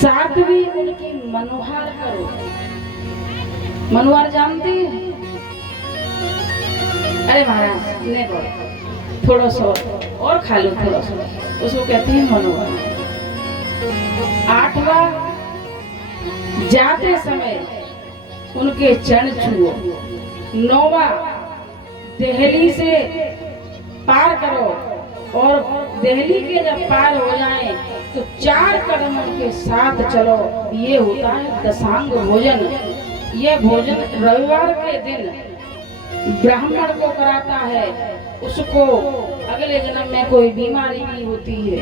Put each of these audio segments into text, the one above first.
सातवीं उनकी मनोहार करो। मनोहार जानती है? अरे महाराज ने बोलो थोड़ा सा और खा लो थोड़ा सा, उसको कहती है मनोहार। आठवां जाते समय उनके चरण छुओ। नौवां देहली से पार करो और देहली के जब पार हो जाए तो 4 कदम उनके साथ चलो। ये होता है दशांग भोजन। ये भोजन रविवार के दिन ब्राह्मण को कराता है, उसको अगले जन्म में कोई बीमारी नहीं होती है।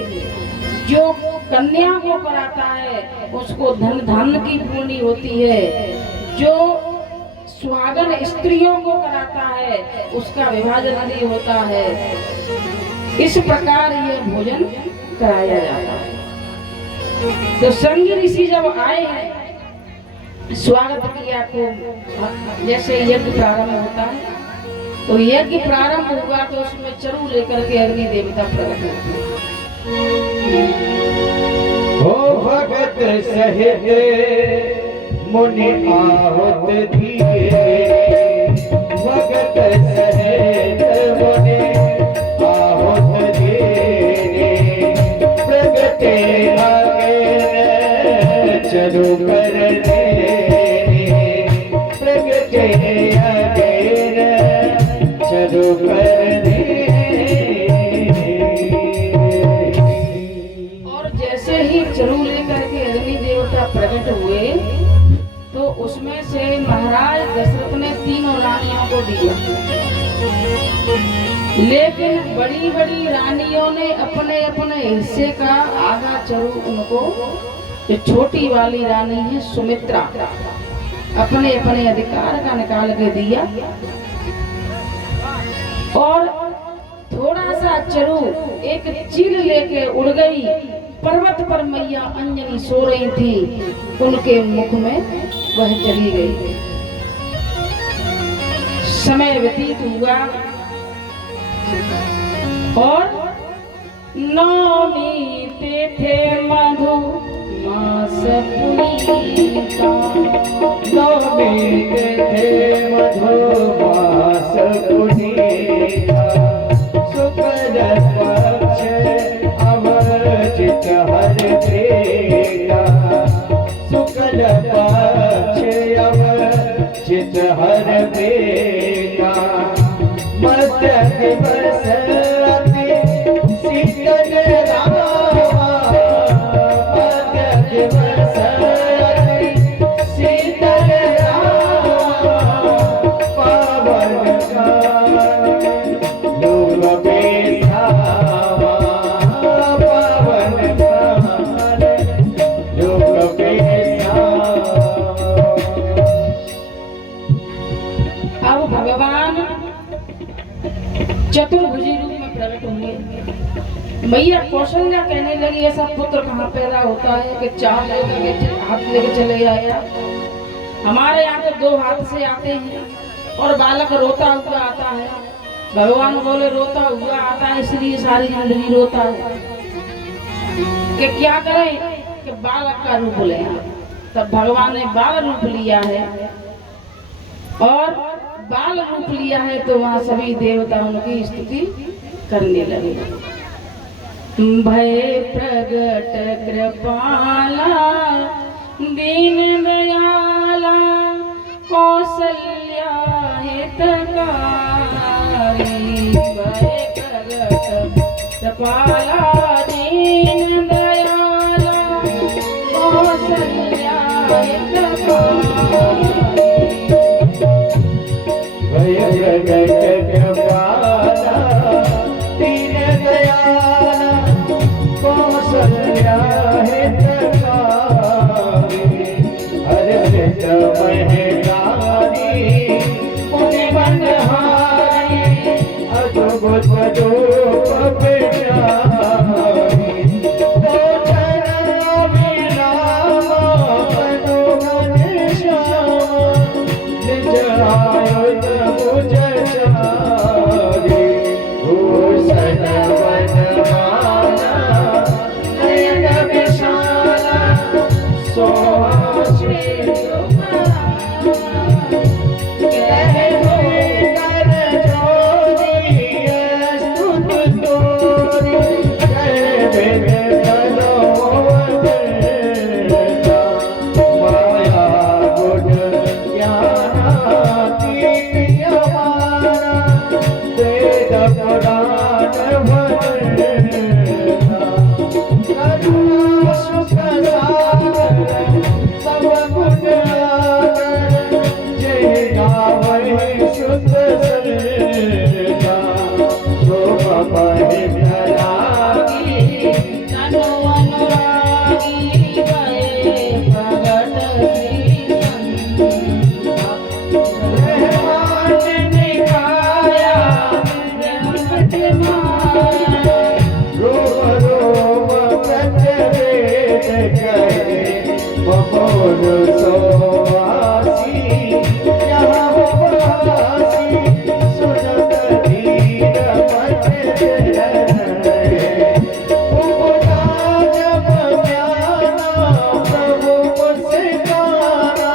जो कन्या को कराता है उसको धन धान्य की पूर्ति होती है। जो सुहागन स्त्रियों को कराता है उसका विभाजन नहीं होता है। इस प्रकार ये भोजन कराया जाता है। तो संग ऋषि जब आए हैं स्वागत किया तो जैसे यज्ञ प्रारंभ होता है तो यज्ञ प्रारंभ हुआ तो उसमें चरु लेकर के अग्नि देवता प्रकट होते। हो भगत सहित मुनि आहुत दिए, भगत सहित मुनि आहुत दिए, प्रगटे आगे चरु कर प्रगटे आगे चरु कर। चरु लेकर के अग्नि देवता प्रकट हुए तो उसमें से महाराज दशरथ ने 3 रानियों को दिया, लेकिन बड़ी बड़ी रानियों ने अपने अपने हिस्से का आधा चरु उनको, जो छोटी वाली रानी है सुमित्रा, अपने अपने अधिकार का निकाल के दिया। और थोड़ा सा चरु एक चील लेके उड़ गई। पर्वत पर मैया अंजनी सो रही थी, उनके मुख में वह चली गई। समय व्यतीत हुआ और नौमी तिथि मधु मास पुनीता, नौमी तिथि मधु मास पुनीता, शुक्ल पक्ष चित हर प्रेता, शुक्ल पक्ष चित हर प्रेता, मध्य दिवस अति शीतल रामा, मध्य दिवस अति शीतल रामा, पावन लोग बेधावा, चतुर्भुजी रूप में प्रकट होंगे। मैया कौशल्या कहने लगी ऐसा पुत्र कहाँ पैदा होता है कि 4 लेकर के हाथ लेके चले आया। हमारे यहाँ तो 2 हाथ से आते हैं और बालक रोता हुआ आता है। भगवान बोले रोता हुआ आता है इसलिए सारी जिंदगी रोता है कि क्या करें कि बालक का रूप ले। तब भगवान ने बाल रूप लिया है और बाल रूप लिया है तो वहाँ सभी देवता उनकी स्तुति करने लगे। भय प्रगट कृपाला दीन दयाला कौशल्या हितकारी, भय प्रगट कृपाला दीन दयाला कौशल्या हितकारी, प्रगट कृपाला दीन दयाला कौशल्या हितकारी, हर्षित महतारी मुनि मनहारी, अद्भुत रूप बिरारी, लोचन विराम मनु घनश्याम, करे बपोर सोवासी यहाँ बपासी सुनत धीर मत रहे उपका जब ज्ञाना प्रभु मुस्काना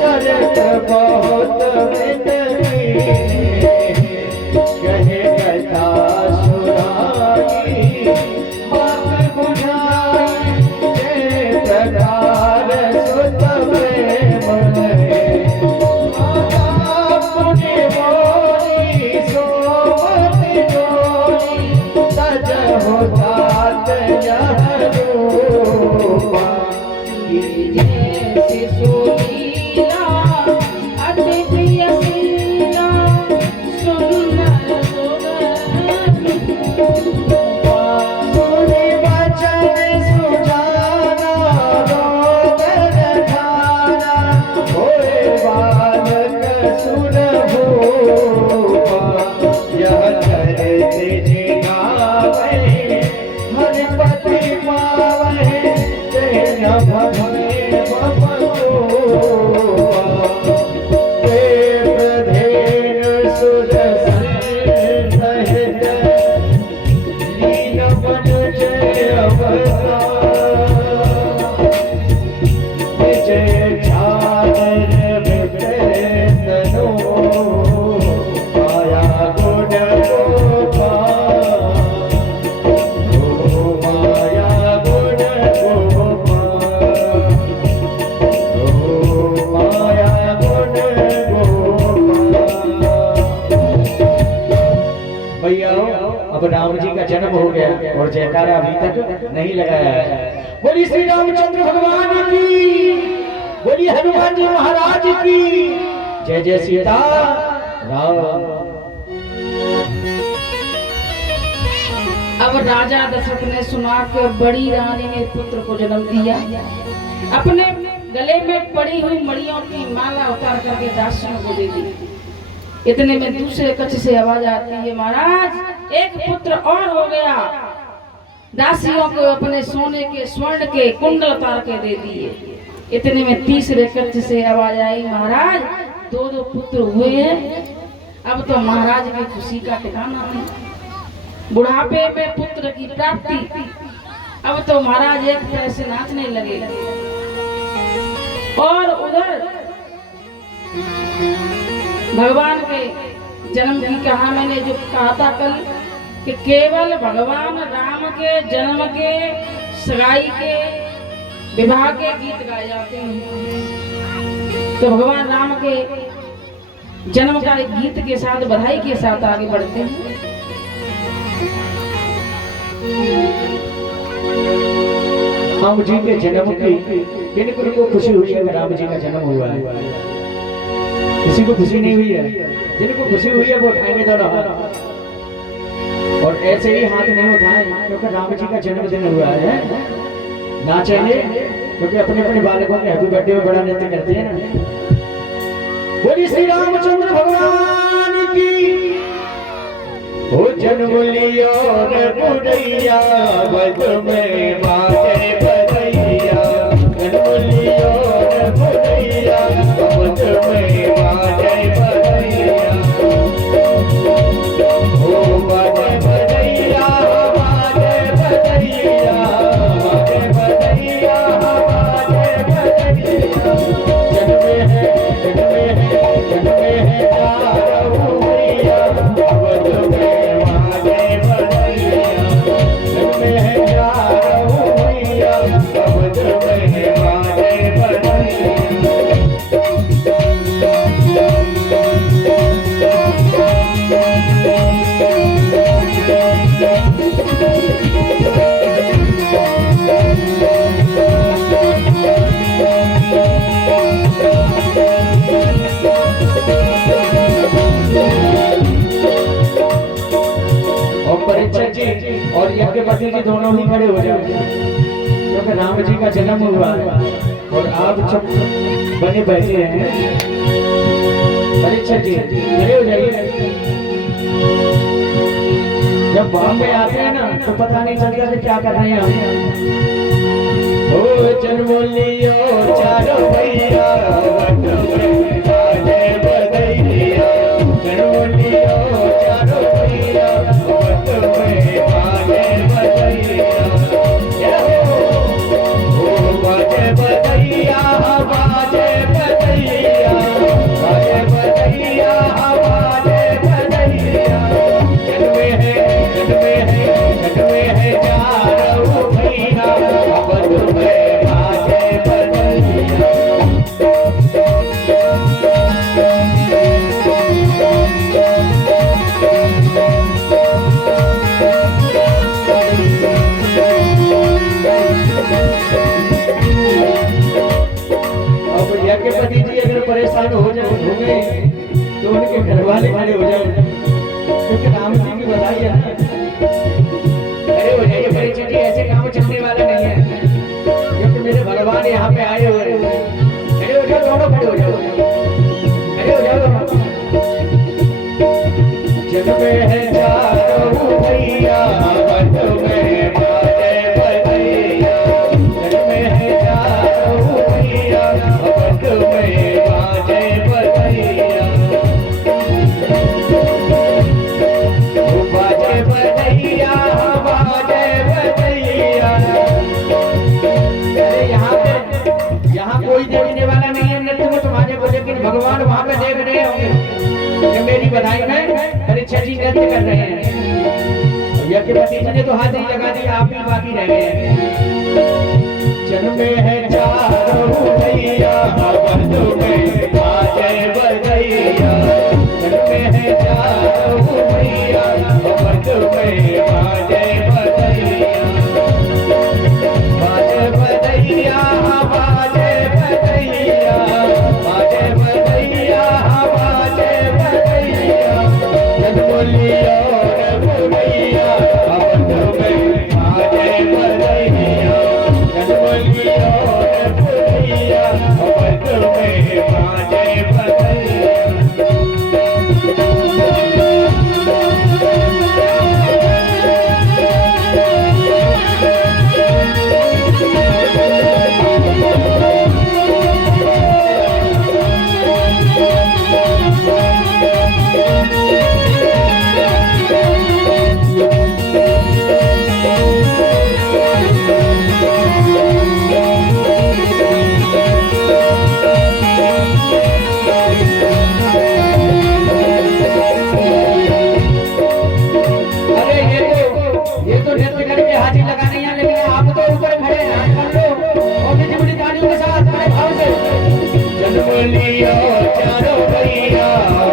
चरित बहुत विनती कहे कथा सुनाई बात बुझाई जय प्रकार सुत प्रेम रहे माता पुण्य मोरी सोमति जोरी सज हो जात यह रूपा जैसे सोनीला अति प्रिय सीला सुंदर सुनि वचन सुजाना रोदन ठाना होए बालक सुरभूपा यह चरित जिगावे हरिपति पावे तेन भवे बपकोपा देव सुदर्शन सहित लीन मनुज अवतार विजय चादर वितनो माया गुण गोपाल माया गुण गोपाल माया गुण गोपाल। भैया अब राम जी का जन्म हो गया और जयकारा अभी तक नहीं लगाया है। बोलिए श्री रामचंद्र भगवान की, बोलिए हनुमान जी महाराज की जय जय सीता राम। अब राजा दशरथ ने सुना कि बड़ी रानी ने पुत्र को जन्म दिया। अपने गले में पड़ी हुई मणियों की माला उतार करके दासियों को दे दी। इतने में दूसरे कच्छ से आवाज आती है, महाराज एक पुत्र और हो गया। दासियों को अपने सोने के स्वर्ण के कुंडल उतार के दे दिए। इतने में तीसरे कच्छ से आवाज आई, महाराज दो दो पुत्र हुए हैं। अब तो महाराज की खुशी का ठिकाना नहीं। बुढ़ापे में पुत्र की प्राप्ति, अब तो महाराज एक तरह से नाचने लगे। और उधर भगवान के जन्म की कहा मैंने जो कहा था कल कि केवल भगवान राम के जन्म के, सगाई के, विवाह के गीत गाए जाते हैं। तो भगवान राम के जन्म का गीत के साथ, बधाई के साथ आगे बढ़ते हैं। राम जी के जन्म की किन को खुशी हुई है? राम जी का जन्म हुआ है, किसी को खुशी नहीं हुई है? जिनको खुशी हुई है वो उठाएंगे दोनों हाथ, और ऐसे ही हाथ नहीं उठाए क्योंकि राम जी का जन्मदिन हुआ है। ना चाहिए क्योंकि अपने अपने बालकों के हैप्पी बर्थडे में बड़ा नृत्य करते हैं ना। बोलिए श्री रामचंद्र भगवान की। हो जन्म लियो रे बुढ़ैया बज में बाजे बधैया, जन्म लियो रे बुढ़ैया बज में बाजे बधैया, हो बाजे बधैया बाजे बधैया बाजे बधैया बाजे बधैया। जन्मे है तारो भैया बज में बाजे बधैया, जन्मे है तारो भैया बज में बाजे बधैया। और परीक्षक जी और यज्ञपति जी दोनों ही खड़े हो जाओ क्योंकि राम जी का जन्म हुआ है और आप चुप बने बैठे हैं। परीक्षक जी खड़े हो जाइए। जब बॉम्बे आते हैं ना तो पता नहीं चलता कि क्या कर रहे हैं हम। ओ चरमोलियो चारो भैया बाजे बधैया, चरमोलियो चारो भैया बाजे बधैया, ओ बाजे बधैया बाजे बधैया, बाजे बधैया बाजे बधैया, जन्मे है चारो भैया बाजे बधैया। के पति जी अगर परेशान हो गए तो उनके घर वाले खड़े हो जाए, क्योंकि राम जी की बधाई है ना। अरे हो जाइए परीक्षा जी, ऐसे काम चलने वाला नहीं है, क्योंकि मेरे भगवान यहाँ पे आए हुए हैं। खड़े हो जाओ, दोनों खड़े हो जाओ, खड़े हो जाओ। जन्मे है चारों भैया बट में बाजे बधैया, जन्मे है चारों भैया बट में बाजे बधैया, बाजे बधैया बाजे बधैया। अरे यहाँ कोई देखने वाला नहीं है नृत्य में तुम्हारे को, लेकिन भगवान वहाँ पे देख रहे होंगे कि मेरी बधाई में परीक्षा जी नृत्य कर रहे हैं। भैया के पति जी ने तो हाथ ही लगा दिया, आप ही बाकी रह गए हैं। जन्मे है चारों भैया बट में बाजे बधैया, जन्मे है चारों भैया बट में बाजे बधैया, बाजे बधैया बाजे बधैया, बाजे बधैया बाजे बधैया, जन्मोलियो भैया बट में बाजे बधैया, जन्मोलियो भैया बट में बाजे बधैया। ये तो नृत्य करके हाथी लगाने हैं, लेकिन आप तो ऊपर खड़े हैं, हाथ कर लो और बड़ी बड़ी तालियों के साथ बड़े भाव से। जन्मोलियो चारों भैया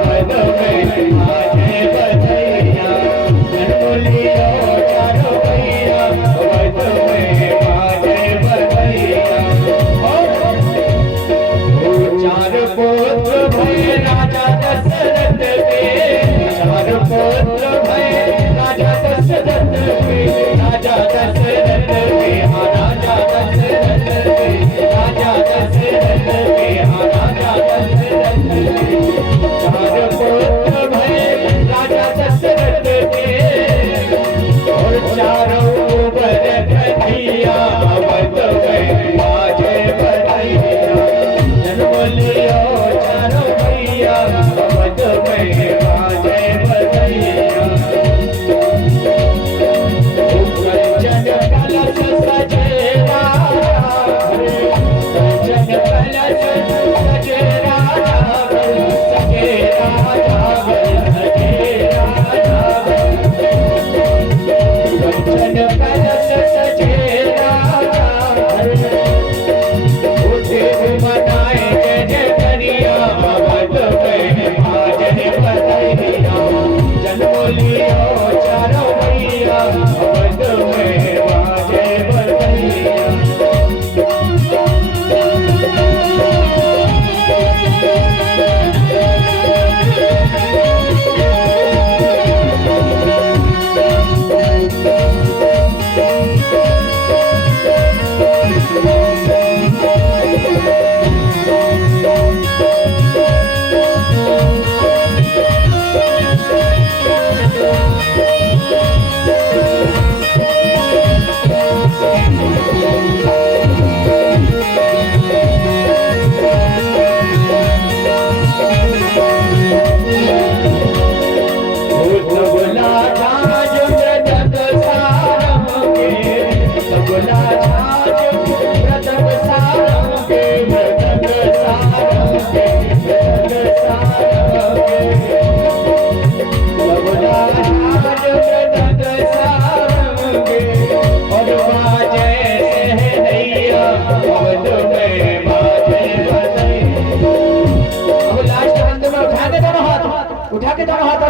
बट में बाजे बधैया, जन्मोलियो चारों भैया बट में बाजे बधैया। चार पुत्र भय राजा दशरथ के, चार पुत्र भय राजा दशरथ के, राजा दशरथ के, हाँ राजा दशरथ के, राजा दशरथ के, हाँ राजा दशरथ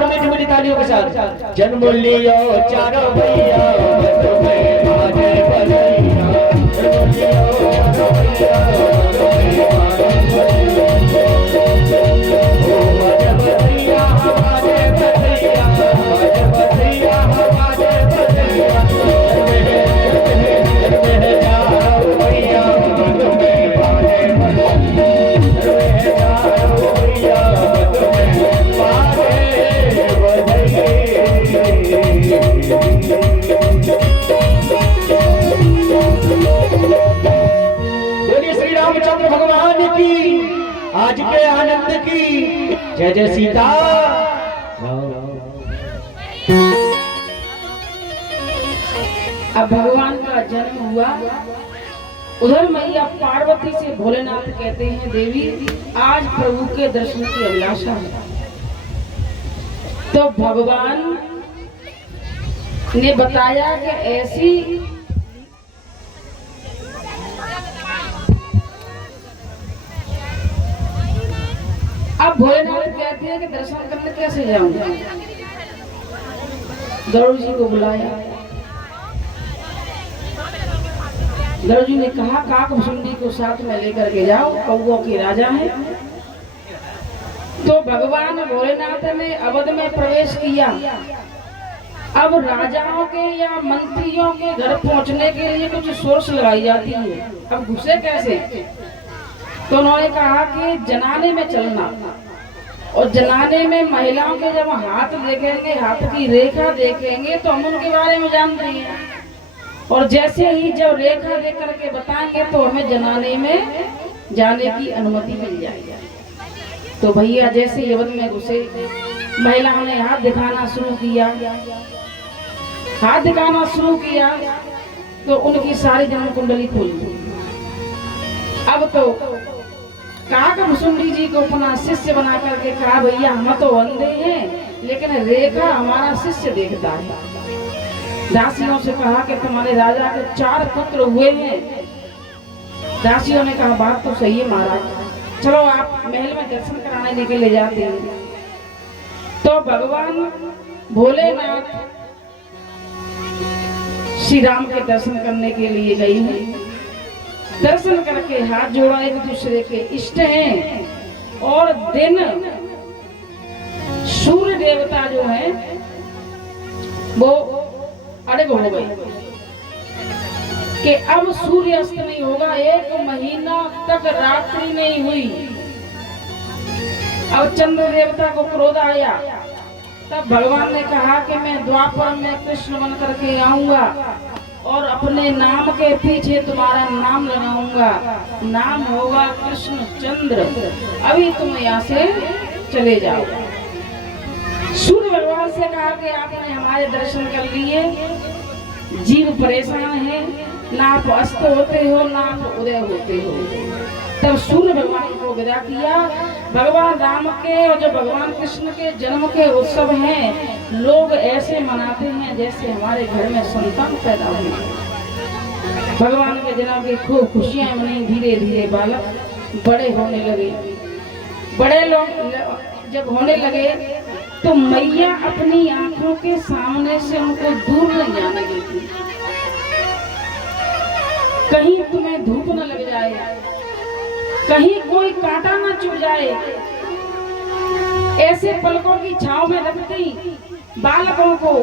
और मीठी मीठी तालियों के साथ जन्म लियो चारों भैया तुम्हें बाजे बजैया जन्म लियो चारों भैया रामचंद्र भगवान की आज के आनंद की जय जय सीता। अब भगवान का जन्म हुआ। उधर मैया पार्वती से भोलेनाथ कहते हैं देवी आज प्रभु के दर्शन की अभिलाषा है। तो भगवान ने बताया कि ऐसी अब भोलेनाथ कहते हैं कि दर्शन करने कैसे जाऊंगा। गरुड़ जी को बुलाया। गरुड़ जी ने कहा काकभुसुंडी को साथ में लेकर के जाओ, कौओं के राजा हैं। तो भगवान भोलेनाथ ने अवध में प्रवेश किया। अब राजाओं के या मंत्रियों के घर पहुंचने के लिए कुछ सोर्स लगाई जाती है। अब घुसे कैसे? तो उन्होंने कहा कि जनाने में चलना, और जनाने में महिलाओं के जब हाथ देखेंगे, हाथ की रेखा देखेंगे तो हम उनके बारे में जानते हैं, और जैसे ही जब रेखा देख करके बताएंगे तो हमें जनाने में जाने की अनुमति मिल जाएगी। तो भैया जैसे यवत में घुसे, महिलाओं ने हाथ दिखाना शुरू किया। हाथ दिखाना शुरू किया तो उनकी सारी जन्म कुंडली खुल गई। अब तो काकभुसुंडी जी को अपना शिष्य बना करके कहा भैया हम तो अंधे हैं लेकिन रेखा हमारा शिष्य देखता है। दासियों से कहा कि तुम्हारे राजा के 4 पुत्र हुए हैं। दासियों ने कहा बात तो सही है महाराज, चलो आप महल में दर्शन कराने लेके ले जाते हैं। तो भगवान भोलेनाथ श्री राम के दर्शन करने के लिए गई हैं। दर्शन करके हाथ जोड़ा, एक दूसरे के इष्ट हैं। और दिन सूर्य देवता जो हैं वो अड़ग हो गए कि अब सूर्य अस्त नहीं होगा। 1 महीना तक रात्रि नहीं हुई। अब चंद्र देवता को क्रोध आया। तब भगवान ने कहा कि मैं द्वापर में कृष्ण बन करके आऊंगा और अपने नाम के पीछे तुम्हारा नाम लगाऊंगा। नाम होगा कृष्ण चंद्र। अभी तुम यहाँ से चले जाओ। सूर्य भगवान से कहा कि आपने हमारे दर्शन कर लिए, जीव परेशान है, ना आप अस्त होते हो ना आप उदय होते हो। तब सूर्य भगवान को विदा किया। भगवान राम के और जो भगवान कृष्ण के जन्म के उत्सव हैं, लोग ऐसे मनाते हैं जैसे हमारे घर में संतान पैदा हुई। भगवान के जन्म की खूब खुशियां मनी। धीरे धीरे बालक बड़े होने लगे। बड़े लोग जब होने लगे तो मैया अपनी आंखों के सामने से उनको दूर नहीं जाने देती। कहीं तुम्हें धूप न लग जाए, कहीं कोई कांटा न चुभ जाए, ऐसे पलकों की छांव में रखती। बालकों को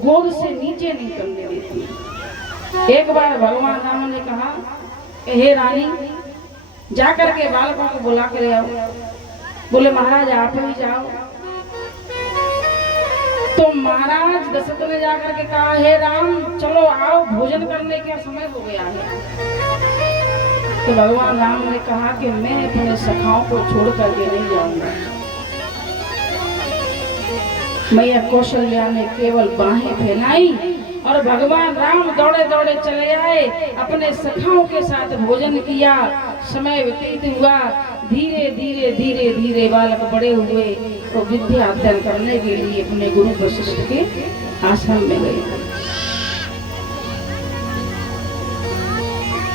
गोद से नीचे नहीं करने देती। एक बार भगवान राम ने कहा हे रानी जाकर के बालकों को बुला कर आओ। बोले महाराज आप ही जाओ। तो महाराज दशरथ ने जाकर के कहा हे राम चलो आओ, भोजन करने का समय हो गया है। तो भगवान राम ने कहा कि मैं अपने सखाओं को छोड़ करके नहीं जाऊंगा। मैया कौशल्या ने केवल बाहें फैलाई और भगवान राम दौड़े दौड़े चले आए। अपने सखाओं के साथ भोजन किया। समय व्यतीत हुआ। धीरे धीरे धीरे धीरे बालक बड़े हुए तो विद्या अध्ययन करने के लिए अपने गुरु वशिष्ठ के आश्रम में गए।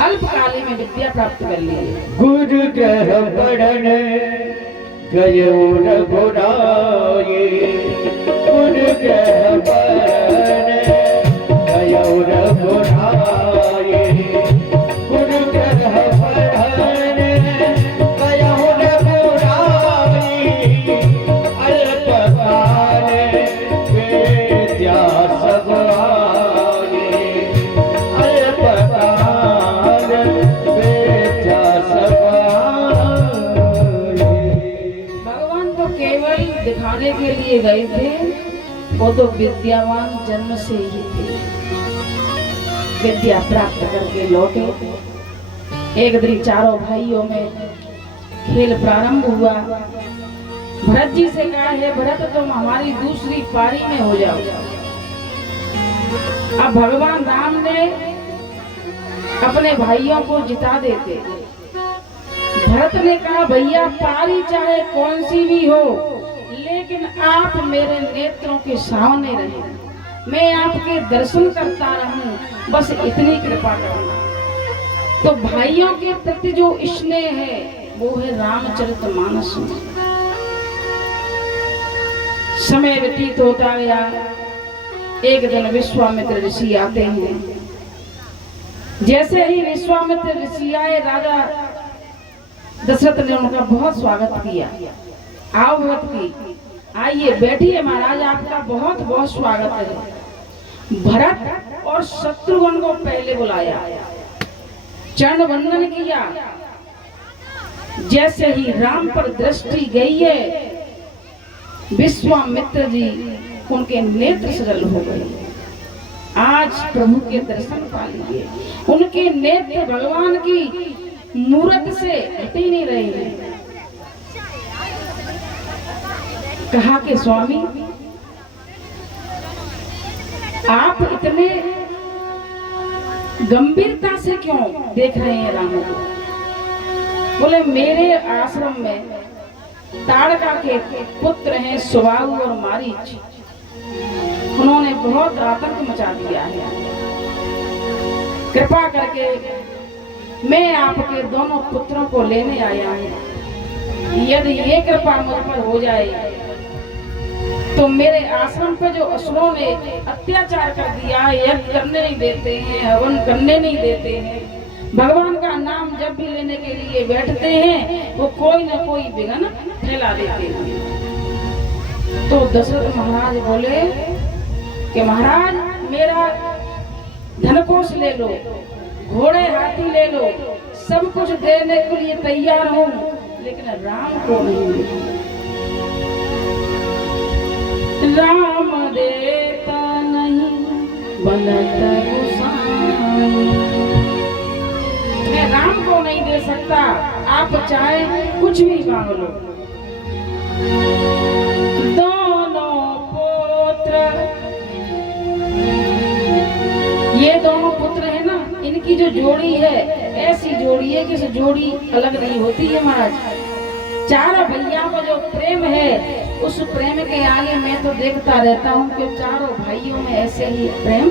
अल्पकाली में विद्या प्राप्त कर ली। गुरु ग्रह पढ़ने गयो रघुराये दिखाने के लिए गए थे, वो तो विद्यावान जन्म से ही थे। विद्या प्राप्त करके लौटे। एक दिन चारों भाइयों में खेल प्रारंभ हुआ। भरत जी से कहा, है भरत तुम हमारी दूसरी पारी में हो जाओ। अब भगवान राम ने अपने भाइयों को जिता देते। भरत ने कहा, भैया पारी चाहे कौन सी भी हो, लेकिन आप मेरे नेत्रों के सामने रहे, मैं आपके दर्शन करता रहूं, बस इतनी कृपा करना। तो भाइयों के प्रति जो स्नेह है वो है रामचरितमानस में। समय व्यतीत होता गया। एक दिन विश्वामित्र ऋषि आते हैं। जैसे ही विश्वामित्र ऋषि आए, राजा दशरथ ने उनका बहुत स्वागत किया। आओ भरत की, आइए बैठिए महाराज, आपका बहुत बहुत स्वागत है। भरत और शत्रुघ्न को पहले बुलाया, चरण वंदन किया। जैसे ही राम पर दृष्टि गई है, विश्वामित्र जी उनके नेत्र सजल हो गए। आज प्रभु के दर्शन पा लिए। उनके नेत्र भगवान की मूर्त से हट ही नहीं रहे हैं। कहा कि स्वामी आप इतने गंभीरता से क्यों देख रहे हैं राम को? बोले मेरे आश्रम में ताड़का के पुत्र हैं सुबाहु और मारीच, उन्होंने बहुत आतंक मचा दिया है। कृपा करके मैं आपके दोनों पुत्रों को लेने आया हूं। यदि ये कृपा मुझ पर हो जाए तो मेरे आश्रम पे जो असुरों ने अत्याचार कर दिया, यज्ञ करने नहीं देते हैं, हवन करने नहीं देते हैं, भगवान का नाम जब भी लेने के लिए बैठते हैं वो कोई ना कोई विघ्न फैला देते हैं। तो दशरथ महाराज बोले कि महाराज मेरा धनकोष ले लो, घोड़े हाथी ले लो, सब कुछ देने के लिए तैयार हूँ, लेकिन राम को नहीं। राम देता नहीं बनत गोसाई, मैं राम को नहीं दे सकता, आप चाहे कुछ भी मांग लो। दोनों पुत्र, ये दोनों पुत्र है ना, इनकी जो जोड़ी है ऐसी जोड़ी है कि इस जोड़ी अलग नहीं होती है महाराज। चारों भैया का जो प्रेम है, उस प्रेम के आगे मैं तो देखता रहता हूँ कि चारों भाइयों में ऐसे ही प्रेम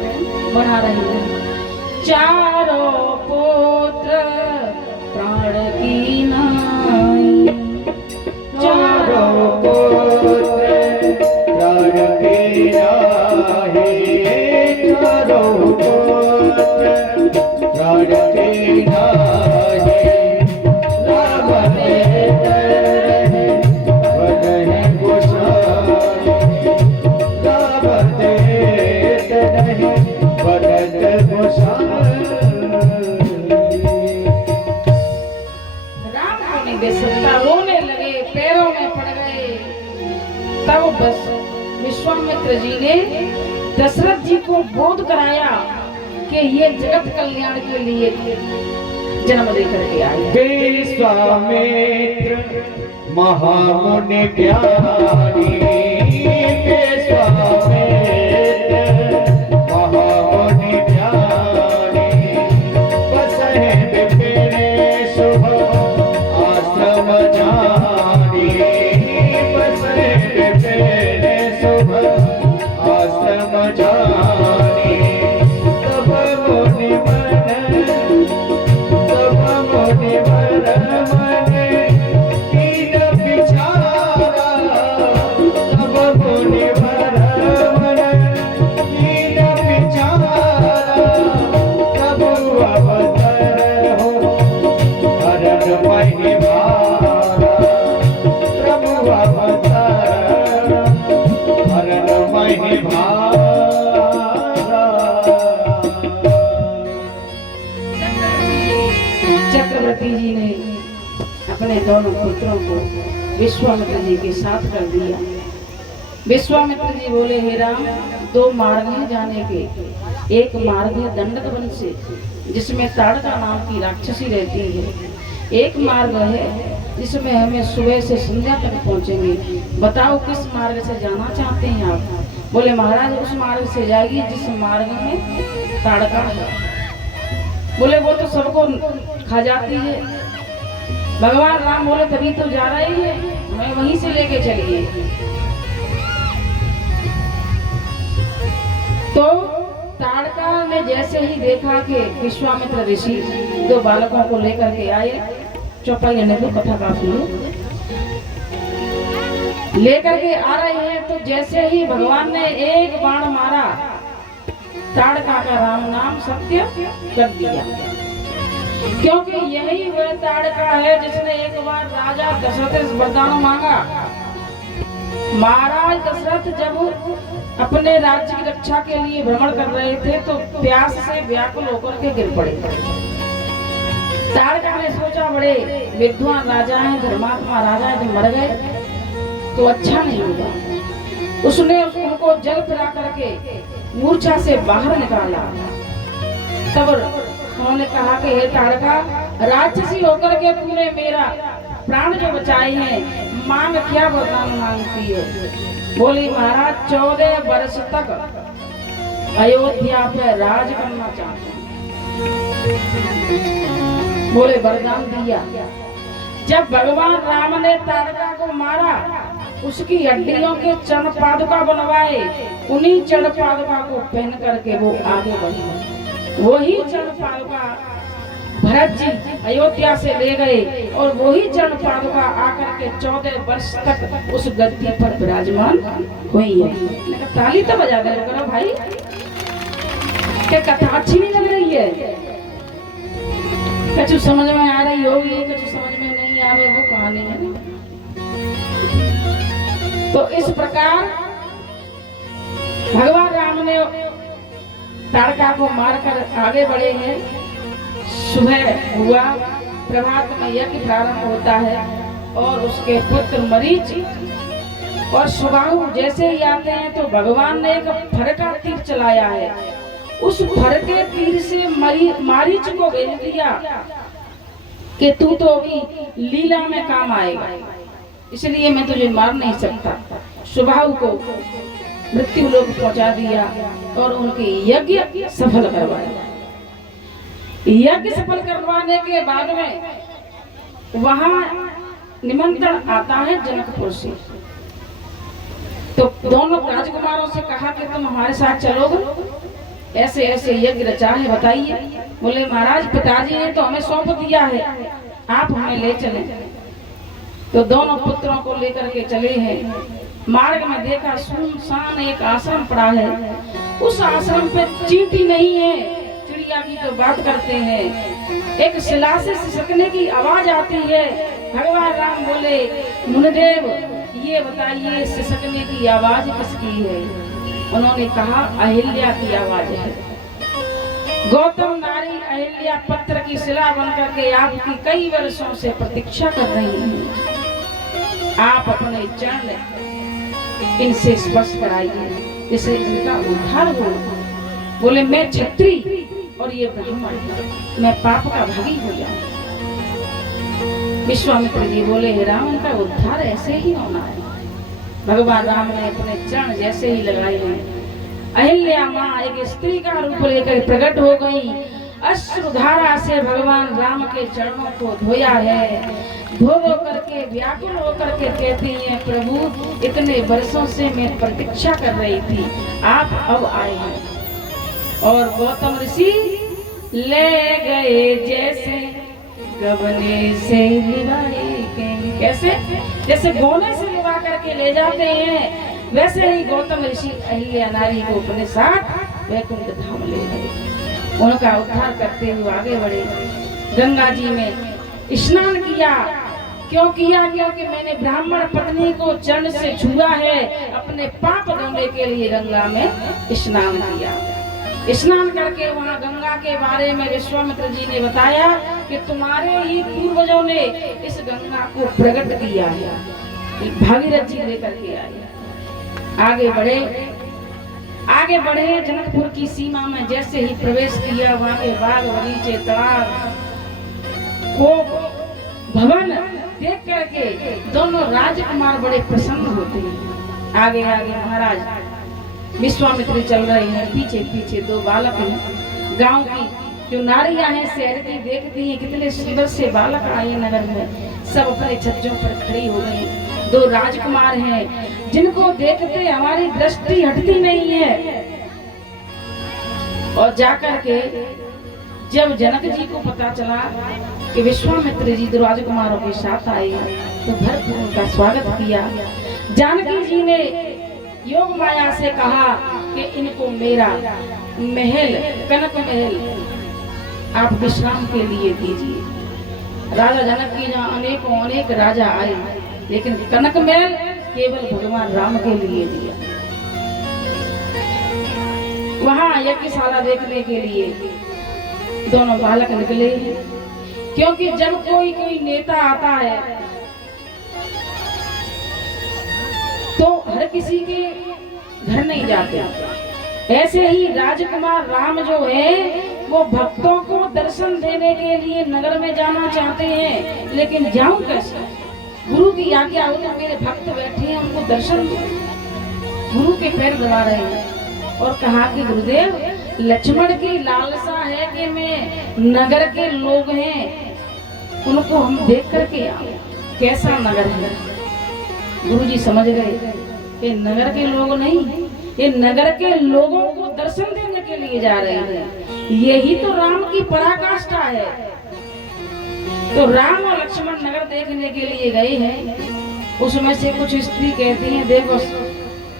बना रहे हैं। चारों पुत्र प्राण की नाई, चारों पुत्र प्राण की नाई, चारों पुत्र प्राण की नाई, राम बस विश्वामित्र जी ने दशरथ जी को बोध कराया कि ये जगत कल्याण के लिए जन्म लेकर के आए। विश्वामित्र महामुनि ज्ञानी, विश्वामित्र महामुनि ज्ञानी, बसहि विपिने शुभ आश्रम जानी, बसहि विपिने शुभ आश्रम जानी, तब मुनि मन जी ने अपने दोनों पुत्रों को विश्वामित्र जी के साथ कर दिया। विश्वामित्र जी बोले, हे राम, दो मार्ग हैं जाने के। एक मार्ग है दंडक वन से, जिसमें ताड़का नाम की राक्षसी रहती है। एक मार्ग है जिसमें हमें सुबह से संध्या तक पहुंचेंगे। बताओ किस मार्ग से जाना चाहते हैं आप? बोले महाराज, उस मार्ग से जाएगी जिस मार्ग में ताड़का है। बोले वो तो सबको खा जाती है। भगवान राम बोले तभी तो जा रही है, हमें वहीं से लेके चलिए। तो ताड़का ने जैसे ही देखा कि विश्वामित्र ऋषि दो बालकों को लेकर के आए, चौपाई ने तो कथा काफी लेकर के आ रहे हैं, तो जैसे ही भगवान ने एक बाण मारा, ताड़का का राम नाम सत्य कर दिया। क्योंकि यही वह ताड़का है जिसने एक बार राजा दशरथ से वरदान मांगा। महाराज दशरथ जब अपने राज्य की रक्षा के लिए भ्रमण कर रहे थे तो प्यास से व्याकुल होकर के गिर पड़े। ताड़का ने सोचा, बड़े विद्वान राजा हैं, धर्मात्मा राजा हैं, तो मर गए तो अच्छा नहीं होगा। उसने उनको जल पिला करके मूर्छा से बाहर निकाला। तब उन्होंने कहा कि हे ताड़का, राक्षसी होकर के तूने मेरा प्राण जो बचाए हैं, मांग क्या वरदान मांगती है? बोली महाराज, 14 वर्ष तक अयोध्या पे राज करना चाहते हैं। बोले वरदान दिया। जब भगवान राम ने ताड़का को मारा, उसकी हड्डियों के चरण पादुका बनवाए। उन्हीं चरण पादुका को पहन करके वो आगे बढ़े। वही चरण पादुका भरत जी अयोध्या से ले गए और वही चरण पादुका आकर के 14 वर्ष तक उस गद्दी पर विराजमान हुई है। ताली तो बजा दे करो भाई, क्या कथा अच्छी नहीं लग रही है? कुछ समझ में आ रही होगी, कुछ समझ में नहीं आ रही, वो कहानी है। तो इस प्रकार भगवान राम ने ताड़का को मारकर आगे बढ़े हैं। सुबह हुआ, प्रभात में यज्ञ प्रारंभ होता है और उसके पुत्र मरीच और सुबाहु जैसे ही आते हैं तो भगवान ने एक फरका तीर चलाया है। उस फरके तीर से मारीच को भेज दिया कि तू तो अभी लीला में काम आएगा, इसलिए मैं तुझे मार नहीं सकता। सुबाहु को मृत्यु लोक पहुंचा दिया और उनके यज्ञ सफल करवाया। यज्ञ सफल करवाने के बाद में वहां निमंत्रण आता है जनकपुर से। तो दोनों राजकुमारों से कहा कि तुम हमारे साथ चलोगे, ऐसे ऐसे यज्ञ रचा है, बताइए। बोले महाराज, पिताजी ने तो हमें सौंप दिया है, आप हमें ले चले। तो दोनों पुत्रों को लेकर के चले हैं। मार्ग में देखा सुनसान एक आश्रम पड़ा है। उस आश्रम पे चींटी नहीं है, चिड़िया की तो बात करते हैं। एक शिला से सिसकने की आवाज आती है। भगवान राम बोले, मुनिदेव ये बताइए सिसकने की आवाज किसकी है? उन्होंने कहा अहिल्या की आवाज है। गौतम नारी अहिल्या पत्थर की शिला बनकर के आपकी कई वर्षों से प्रतीक्षा कर रही है। आप अपने चरण इनसे स्पर्श कराइए जिससे इनका उद्धार हो। बोले मैं क्षत्रिय और ये ब्राह्मण, मैं पाप का भागी हो जाऊं। विश्वामित्र जी बोले, हे राम, इनका उद्धार ऐसे ही होना है। भगवान राम ने अपने चरण जैसे ही लगाए हैं, अहिल्या माँ एक स्त्री का रूप लेकर प्रकट हो गई। अश्रुधारा से भगवान राम के चरणों को धोया है। धो करके व्याकुल होकर के कहती हैं, प्रभु इतने वर्षों से मैं प्रतीक्षा कर रही थी, आप अब आए हैं। और गौतम ऋषि ले गए जैसे गबने से लिवाए के। कैसे? जैसे गोने से लिवा करके ले जाते हैं, वैसे ही गौतम ऋषि अहिल्या नारी को अपने साथ वैकुंठ धाम ले गए। उनका उद्धार करते हुए आगे बढ़े। गंगा जी में स्नान किया। क्यों किया? क्योंकि मैंने ब्राह्मण पत्नी को चरण से छुआ है। अपने पाप धोने के लिए गंगा में स्नान किया। स्नान करके वहाँ गंगा के बारे में विश्वामित्र जी ने बताया कि तुम्हारे ही पूर्वजों ने इस गंगा को प्रकट किया है। भागीरथ जी लेकर के आए। आगे बढ़े जनकपुर की सीमा में जैसे ही प्रवेश किया, वहां के बाग बगीचे तालाब को भवन देख करके दोनों राजकुमार बड़े प्रसन्न होते हैं। आगे महाराज विश्वामित्र चल रहे हैं, पीछे पीछे दो बालक हैं। गांव की जो नारियां हैं शहर की देखती हैं कितने सुंदर से बालक आए नगर में, सब अपने छज्जों पर खड़ी हो गई। दो राजकुमार हैं जिनको देखते हमारी दृष्टि हटती नहीं है। और जाकर के जब जनक जी को पता चला कि विश्वामित्र जी दो राजकुमारों के साथ आए तो भरपूर उनका स्वागत किया। जानकी जी ने योग माया से कहा कि इनको मेरा महल कनक महल आप विश्राम के लिए दीजिए। राजा जनक की जहाँ अनेक राजा आए, लेकिन कनक महल केवल भगवान राम के लिए दिया। वहां यज्ञशाला देखने के लिए दोनों बालक निकले, क्योंकि जब कोई नेता आता है तो हर किसी के घर नहीं जाते। ऐसे ही राजकुमार राम जो है वो भक्तों को दर्शन देने के लिए नगर में जाना चाहते हैं, लेकिन जाऊं कैसे? गुरु की आज्ञा हो तो मेरे भक्त बैठे हैं, उनको दर्शन दो। गुरु के पैर दबा रहे हैं और कहा कि गुरुदेव, लक्ष्मण की लालसा है कि मैं नगर के लोग हैं उनको हम देख करके आए। कैसा नगर है? गुरु जी समझ गए कि नगर के लोग नहीं, ये नगर के लोगों को दर्शन देने के लिए जा रहे हैं। यही तो राम की पराकाष्ठा है। तो राम और लक्ष्मण नगर देखने के लिए गए हैं। उसमें से कुछ स्त्री कहती हैं, देखो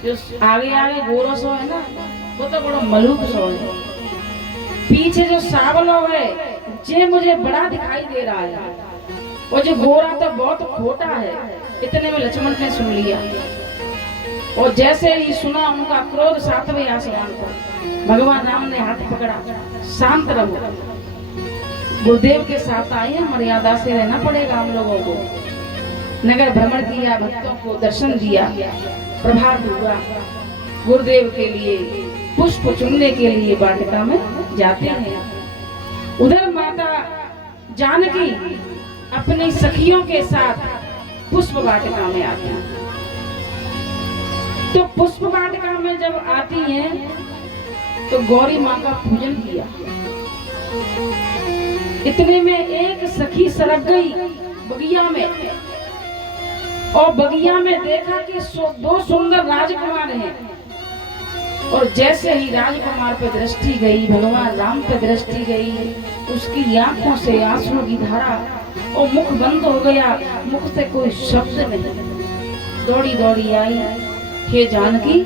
जो आगे गोरो सो है ना, वो तो बड़ा मलूक सो है। पीछे जो सावलो है जे मुझे बड़ा दिखाई दे रहा है, और जो गोरा तो बहुत खोटा है। इतने में लक्ष्मण ने सुन लिया, और जैसे ही सुना उनका क्रोध सातवें आसमान पर। भगवान राम ने हाथ पकड़ा, शांत रहो, गुरुदेव के साथ आए हैं, मर्यादा से रहना पड़ेगा हम लोगों को। नगर भ्रमण किया, भक्तों को दर्शन दिया, प्रभात हुआ। गुरुदेव के लिए पुष्प चुनने के लिए वाटिका में जाते हैं। उधर माता जानकी अपनी सखियों के साथ पुष्प वाटिका में आती हैं। तो पुष्प वाटिका में जब आती हैं तो गौरी माँ का पूजन किया। इतने में एक सखी सरक गई बगिया में, और बगिया में देखा कि दो सुंदर राजकुमार हैं। और जैसे ही राजकुमार पे दृष्टि गई, भगवान राम पे दृष्टि गई, उसकी आंखों से आंसू की धारा, और मुख बंद हो गया, मुख से कोई शब्द नहीं। दौड़ी दौड़ी आई, हे जानकी,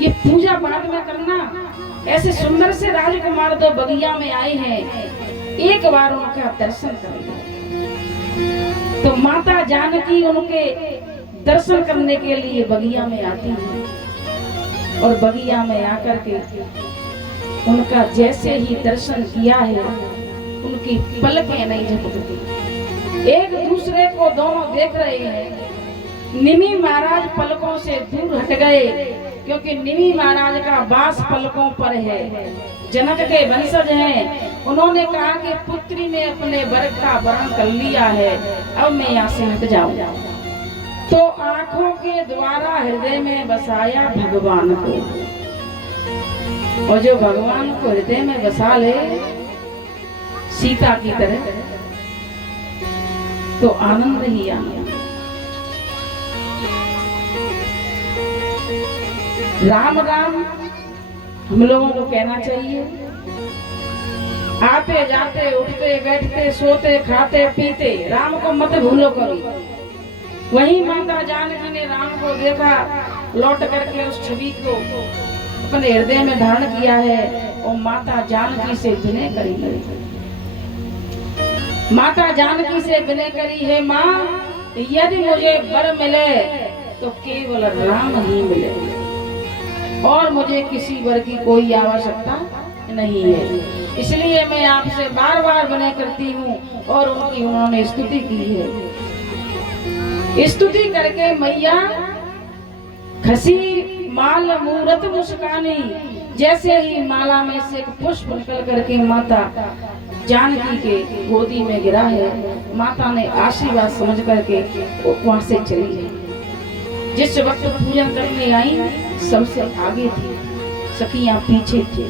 ये पूजा पाठ में करना, ऐसे सुंदर से राजकुमार दो बगिया में आए हैं, एक बार उनका दर्शन कर लो। तो माता जानकी उनके दर्शन करने के लिए बगिया में आती है, और बगिया में आकर के उनका जैसे ही दर्शन किया है, उनकी पलकें नहीं झपकती। एक दूसरे को दोनों देख रहे हैं। निमि महाराज पलकों से दूर हट गए, क्योंकि निमि महाराज का वास पलकों पर है। जनक के वंशज हैं। उन्होंने कहा कि पुत्री ने अपने वर्ग का वरण कर लिया है, अब मैं यहाँ से हट जाऊं। तो आंखों के द्वारा हृदय में बसाया भगवान को, और जो भगवान को हृदय में बसा ले सीता की तरह, तो आनंद ही आनंद। राम राम हम लोगों को कहना चाहिए। आते जाते उठते बैठते सोते खाते पीते राम को मत भूलो कभी। वही माता जानकी ने राम को देखा, लौट करके उस छवि को अपने हृदय में धारण किया है, और माता जानकी से विनय करी। माता जानकी से विनय करी है, माँ यदि मुझे वर मिले तो केवल राम ही मिले, और मुझे किसी वर की कोई आवश्यकता नहीं है। इसलिए मैं आपसे बार बार विनय करती हूँ। और उनकी उन्होंने स्तुति की है। स्तुति करके मैया खसी माल मूरत मुस्कानी, जैसे ही माला में से एक पुष्प निकल करके माता जानकी के गोदी में गिरा है, माता ने आशीर्वाद समझ करके वहां से चली है। जिस वक्त पूजन करने आई सबसे आगे थी, सखियां पीछे थी।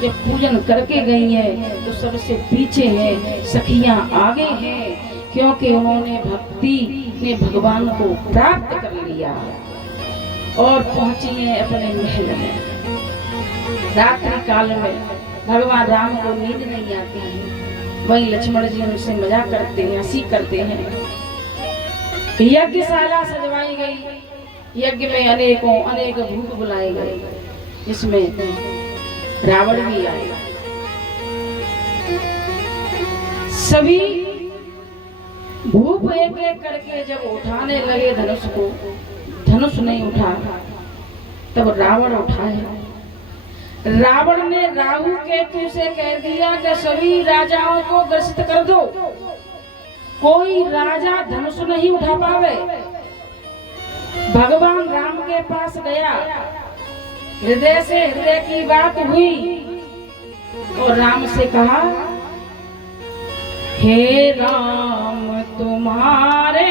जब पूजन करके गई है तो सबसे पीछे है, सखियां आगे हैं, क्योंकि उन्होंने भक्ति ने भगवान को प्राप्त कर लिया और पहुंची है अपने महल में। रात्रि काल में भगवान राम को नींद नहीं आती है, वहीं लक्ष्मण जी उनसे मजाक करते हैं, हंसी करते हैं। यज्ञशाला सजवाई गई, यज्ञ में अनेक भूत बुलाए गए, जिसमें रावण भी आया। सभी भूप एक एक करके जब उठाने लगे धनुष को, धनुष नहीं उठा, तब रावण उठाया। रावण ने राहु केतु से कह दिया कि सभी राजाओं को ग्रसित कर दो, कोई राजा धनुष नहीं उठा पावे। भगवान राम के पास गया, हृदय से हृदय की बात हुई और राम से कहा, हे राम तुम्हारे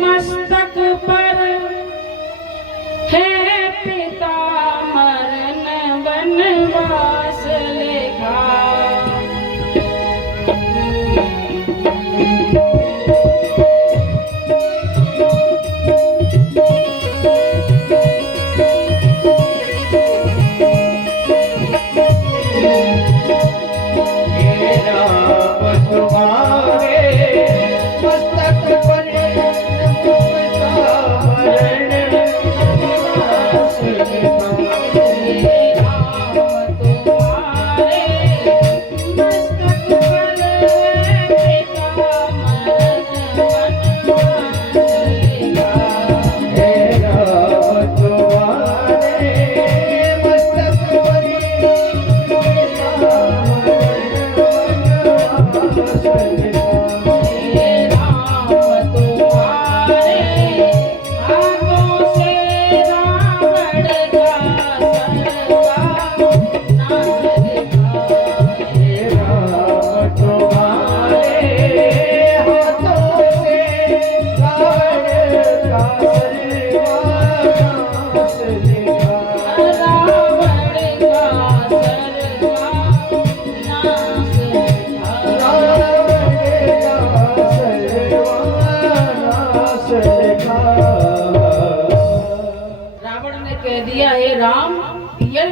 मस्तक पर है पिता मरण वनवास लिखा।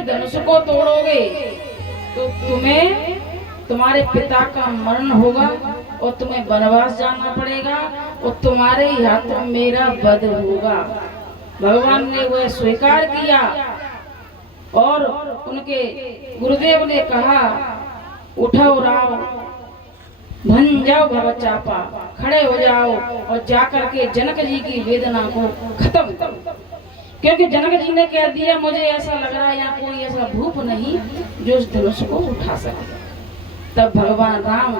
धनुष को तोड़ोगे तो तुम्हें तुम्हारे पिता का मरण होगा और तुम्हें वनवास जाना पड़ेगा और तुम्हारे ही हाथों मेरा वध होगा। भगवान ने वह स्वीकार किया और उनके गुरुदेव ने कहा, उठो राव, भन जाओ भव चापा, खड़े हो जाओ और जाकर के जनक जी की वेदना को खत्म करो। क्योंकि जनक जी ने कह दिया, मुझे ऐसा लग रहा है यहाँ कोई ऐसा भूप नहीं जो उस धनुष को उठा सके। तब भगवान राम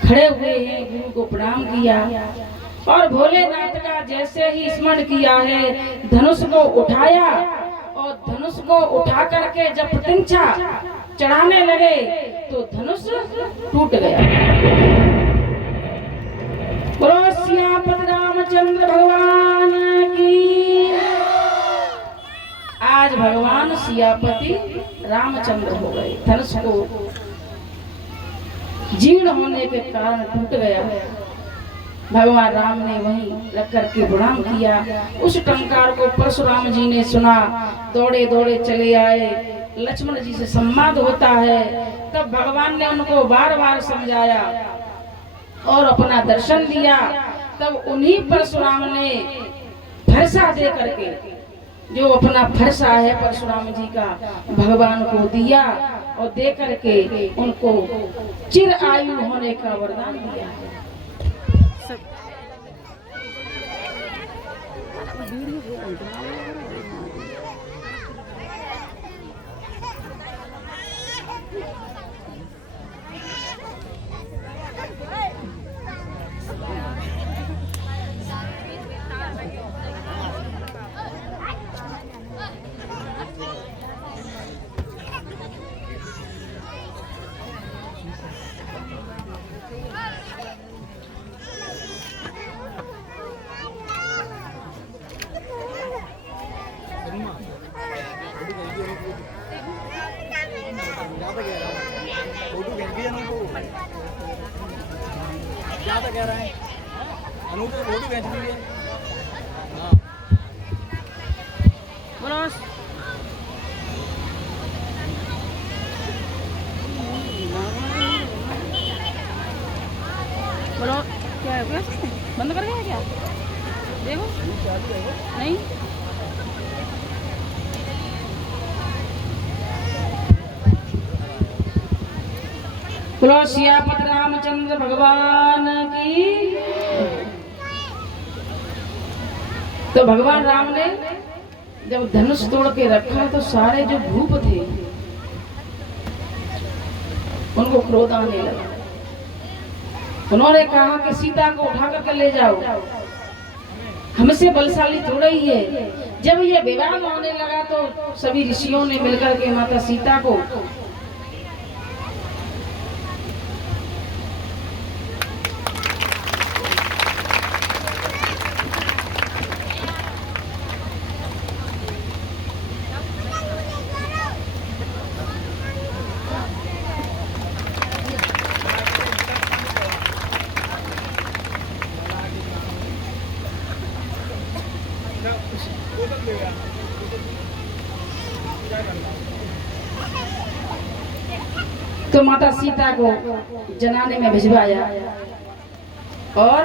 खड़े हुए हैं, गुरु को प्रणाम किया और भोलेनाथ का जैसे ही स्मरण किया है, धनुष को उठाया और धनुष को उठा करके जब प्रतिंक्षा चढ़ाने लगे तो धनुष टूट गया। बोलो सियापति रामचंद्र भगवान की। आज भगवान सियापति रामचंद्र हो गए। धनुष को जीर्ण होने के कारण टूट गया। भगवान राम ने वहीं रख करके प्रणाम किया। उस टंकार को परशुराम जी ने सुना, दौड़े दौड़े चले आए। लक्ष्मण जी से संवाद होता है, तब भगवान ने उनको बार बार समझाया और अपना दर्शन दिया। तब उन्हीं परशुराम ने फरसा दे करके, जो अपना फरसा है परशुराम जी का, भगवान को दिया और दे करके उनको चिर आयु होने का वरदान दिया। क्या तो कह रहा है अनूप तो फोटो खींच ली है। हाँ बोलो क्या है क्या बंद कर गया क्या देखो नहीं बोलो सियापत रामचंद्र भगवान की। तो भगवान राम ने जब धनुष तोड़ के रखा तो सारे जो भूप थे उनको क्रोध आने लगा। उन्होंने कहा कि सीता को उठा कर ले जाओ, हमसे बलशाली थोड़ा ही है। जब ये विवाद होने लगा तो सभी ऋषियों ने मिलकर के माता सीता को तो माता सीता को जनाने में भिजवाया और